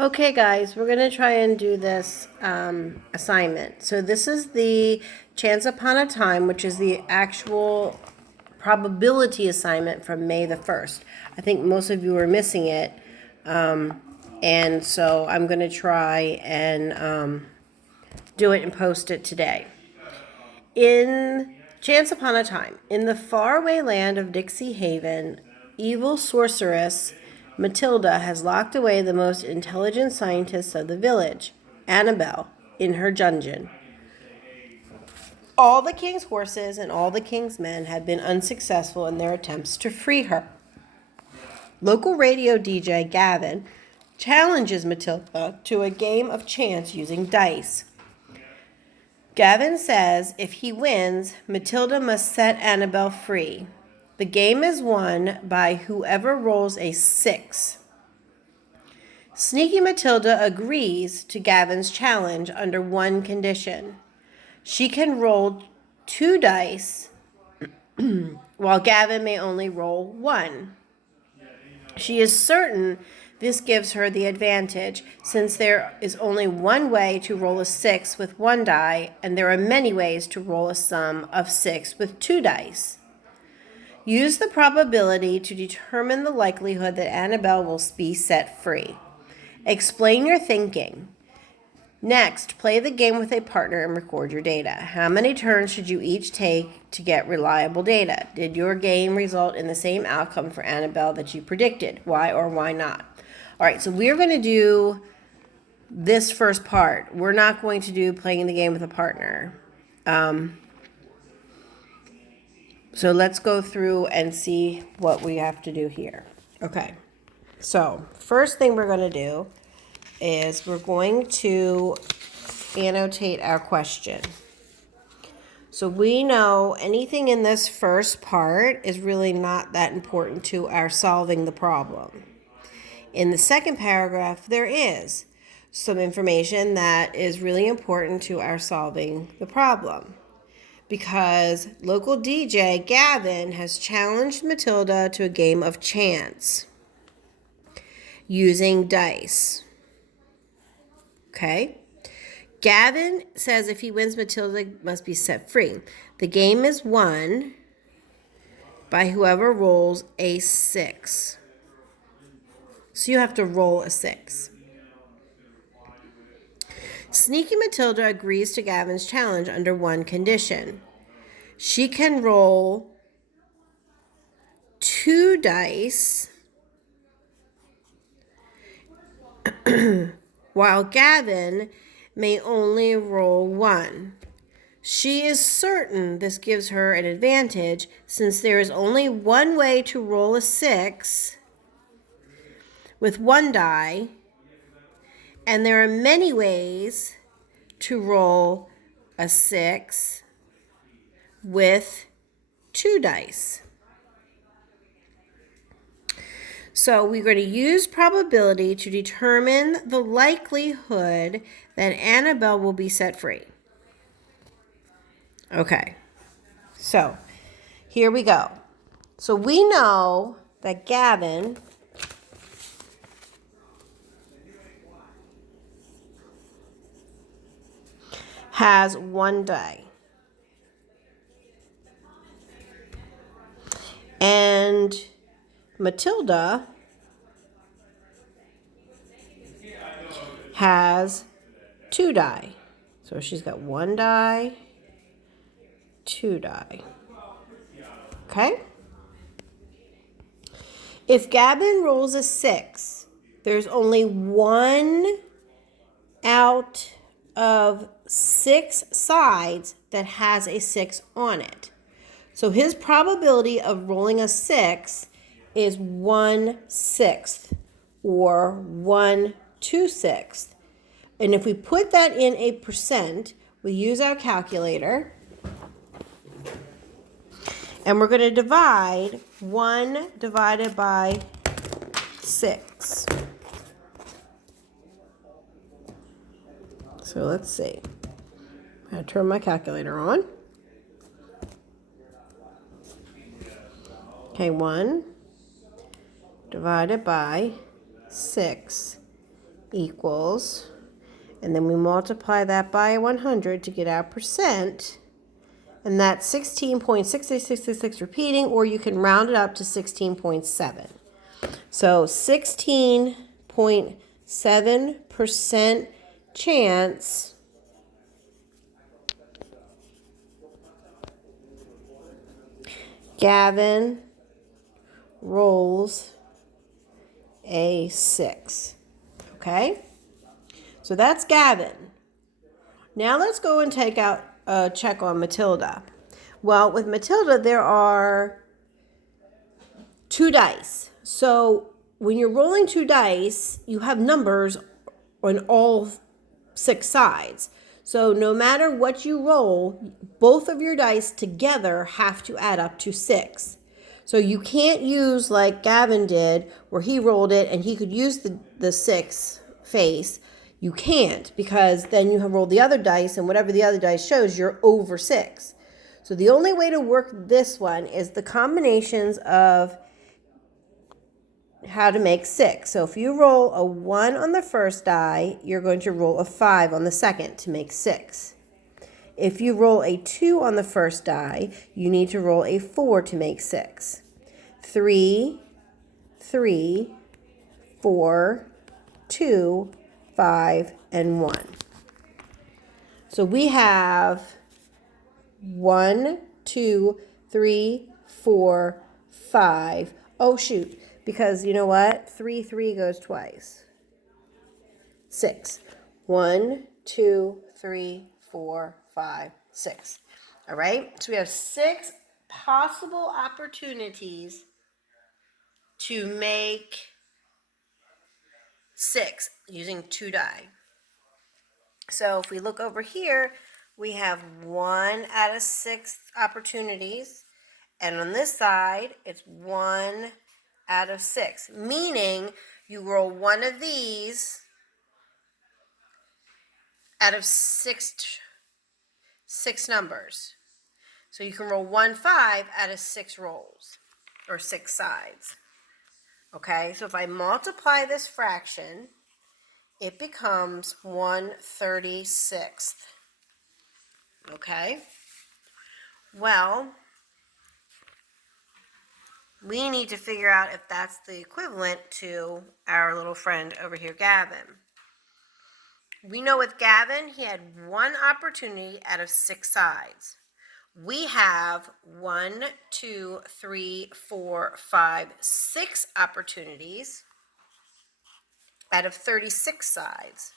Okay, guys, we're going to try and do this assignment. So this is the Chance Upon a Time, which is the actual probability assignment from May the 1st. I think most of you are missing it. And so I'm going to try and do it and post it today. In Chance Upon a Time, in the faraway land of Dixie Haven, evil sorceress Matilda has locked away the most intelligent scientist of the village, Annabelle, in her dungeon. All the king's horses and all the king's men have been unsuccessful in their attempts to free her. Local radio DJ Gavin challenges Matilda to a game of chance using dice. Gavin says if he wins, Matilda must set Annabelle free. The game is won by whoever rolls a 6. Sneaky Matilda agrees to Gavin's challenge under one condition. She can roll 2 dice, while Gavin may only roll 1. She is certain this gives her the advantage, since there is only one way to roll a 6 with 1 die, and there are many ways to roll a sum of 6 with 2 dice. Use the probability to determine the likelihood that Annabelle will be set free. Explain your thinking. Next, play the game with a partner and record your data. How many turns should you each take to get reliable data? Did your game result in the same outcome for Annabelle that you predicted? Why or why not? All right, so we're going to do this first part. We're not going to do playing the game with a partner. So let's go through and see what we have to do here. Okay, so first thing we're going to do is we're going to annotate our question. So we know anything in this first part is really not that important to our solving the problem. In the second paragraph, there is some information that is really important to our solving the problem, because local DJ Gavin has challenged Matilda to a game of chance using dice. Okay? Gavin says if he wins, Matilda must be set free. The game is won by whoever rolls a 6. So you have to roll a 6. Sneaky Matilda agrees to Gavin's challenge under one condition. She can roll 2 dice while Gavin may only roll 1. She is certain this gives her an advantage, since there is only one way to roll a 6 with 1 die, and there are many ways to roll a 6 with 2 dice. So we're going to use probability to determine the likelihood that Annabelle will be set free. Okay, so here we go. So we know that Gavin has 1 die. And Matilda has 2 die. So she's got 1 die, 2 die. Okay? If Gavin rolls a 6, there's only 1 out of 6 sides that has a 6 on it. So his probability of rolling a 6 is 1/6 or 1/2/6. And if we put that in a percent, we use our calculator, and we're going to divide 1 divided by 6. So let's see. I'm going to turn my calculator on. Okay, 1 divided by 6 equals, and then we multiply that by 100 to get our percent, and that's 16.6666 repeating, or you can round it up to 16.7. So 16.7% chance Gavin rolls a 6. Okay? So that's Gavin. Now let's go and take out a check on Matilda. Well, with Matilda, there are 2 dice. So when you're rolling 2 dice, you have numbers on all 6 sides. So no matter what you roll, both of your dice together have to add up to 6. So you can't use like Gavin did, where he rolled it and he could use the 6 face. You can't, because then you have rolled the other dice, and whatever the other dice shows, you're over 6. So the only way to work this one is the combinations of how to make 6. So if you roll a 1 on the first die, you're going to roll a 5 on the second to make 6. If you roll a 2 on the first die, you need to roll a 4 to make 6. 3, 3, 4, 2, 5, and 1. So we have 1, 2, 3, 4, 5. Oh, shoot. Because you know what? 3 goes twice. 6. 1, 2, 3, 4, 5, 6. All right? So we have 6 possible opportunities to make 6 using 2 die. So if we look over here, we have 1 out of 6 opportunities. And on this side, it's 1 out of 6. Meaning you roll one of these out of 6 numbers. So you can roll 1 5 out of 6 rolls, or 6 sides. Okay, so if I multiply this fraction, it becomes 1/36. Okay, well, we need to figure out if that's the equivalent to our little friend over here, Gavin. We know with Gavin, he had 1 opportunity out of 6 sides. We have 1, 2, 3, 4, 5, 6 opportunities out of 36 sides.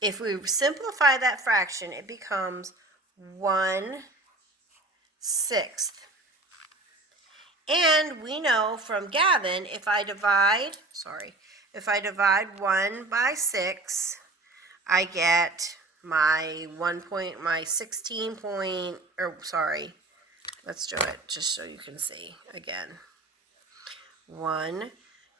If we simplify that fraction, it becomes 1/6. And we know from Gavin, if I divide 1 by 6, I get my 16 point, let's do it just so you can see again. 1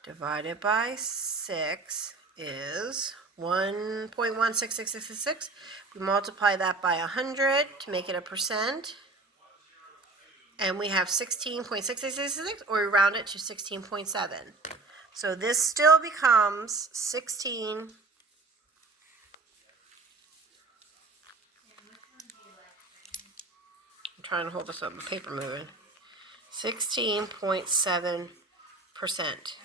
divided by 6 is 1.16666. We multiply that by 100 to make it a percent. And we have 16.6666, or we round it to 16.7. So this still becomes 16. I'm trying to hold this up, the paper moving. 16.7%.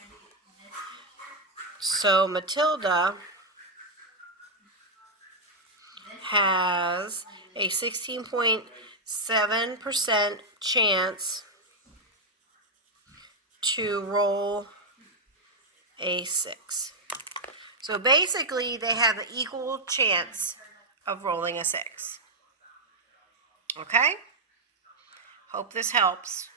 So Matilda has a 16.7% chance to roll a 6. So basically, they have an equal chance of rolling a 6. Okay? Hope this helps.